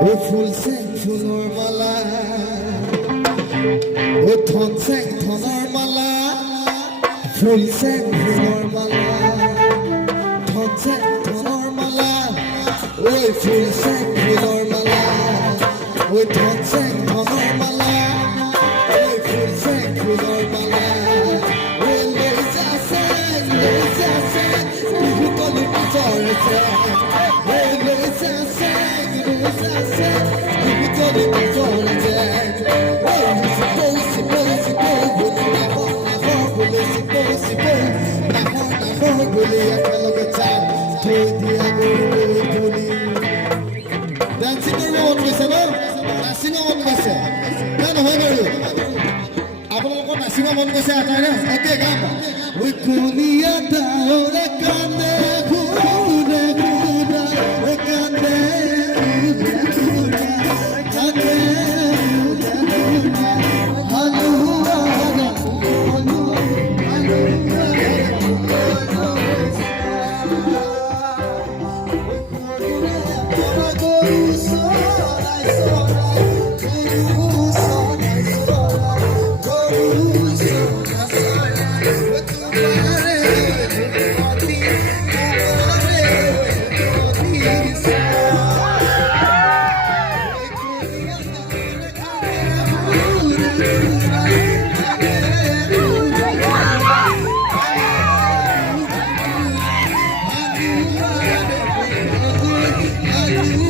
ও ফুলছে ফুলৰ মালা ও ধনছে ধনৰ মালা ফুলছে ফুলৰ মালা ধনছে ধনৰ মালা ঐ ফুলছে ফুলৰ মালা ঐ ধনছে ধনৰ মালা ঐ ফুলছে ফুলৰ মালা ঐ লৈ যাছে বিহুতলি মাজৰছে ঐ লৈ যাছে বিহুতলি মাজৰছে আপোনালোকৰ নাচিব মন গৈছে আটাইৰে একে গাম কুনিয়া তাৰে কান্দে ঘূৰে ঘূৰে কান্দে I